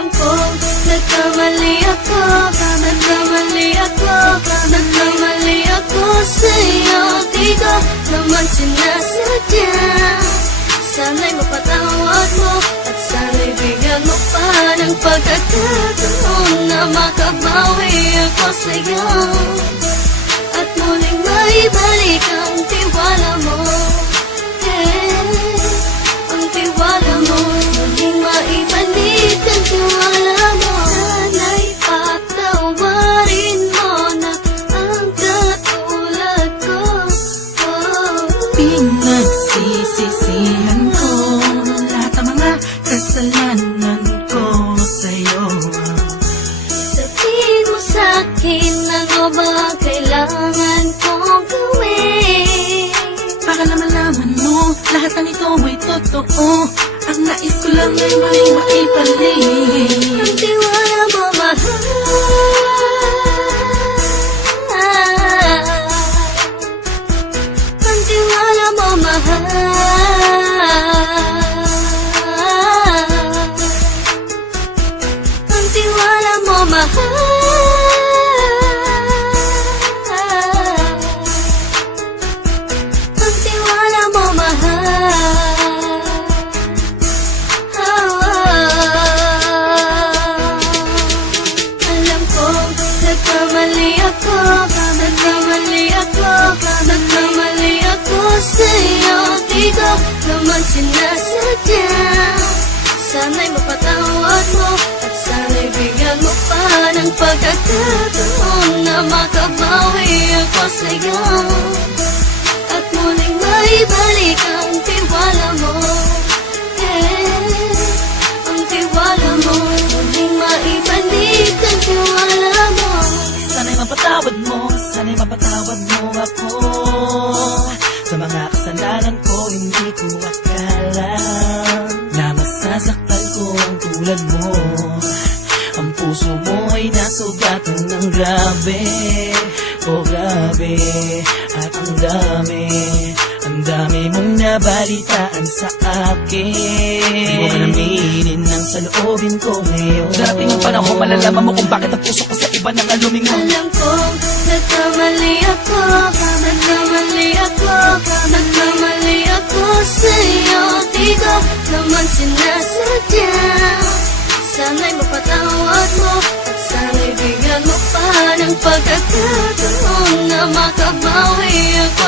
Alam kong nagkamali ako, nagkamali ako sa'yo. Di ko naman sinasadya. Sana'y mapatawad mo at sana'y bigyan mo pa ng pagkakataon na makabawi ako sa'yo at muling maibalik ang tiwala mo. Ang tiwala mo, muling maibalik ang tiwala mo. Sana'y patawarin mo na ang katulad ko. Pinagsisisihan ko lahat ng mga kasalanan ko sa'yo. Sabihin mo sa'kin ano ba kailangan kong gawin Para malaman mo lahat ng ito ay totoo. Ang nais ko lang ay muling maibalik ang tiwala mo, mahal. Ang tiwala mo, mahal. Ang tiwala mo, mahal. Ang tiwala mo, mahal. Alam kong nagkamali ako sa'yo. Di ko naman sinasadya. Sana'y mapatawad mo at sana'y bigyan mo pa ng pagkakataon na makabawi ako sa'yo at muling maibalik ang tiwala mo. Ang tiwala mo, muling maibalik ang tiwala mo. Sana'y mapatawad mo ako sa mga kasalanan ko. Hindi ko akala na masasaktan ko ang tulad mo. Ang puso mo ay nasugatan ng grabe, oh grabe. At ang dami mong nabalitaan sa akin. Di mo man aminin ang saloobin ko ngayon. Darating ang panahon, malalaman mo kung bakit ang puso ko sa iba nang alumingon. Alam kong nagkamali ako sa'yo. Di ko naman sinasadya. Sana'y mapatawad mo at sana'y bigyan mo pa ng pagkakataon na makabawi ako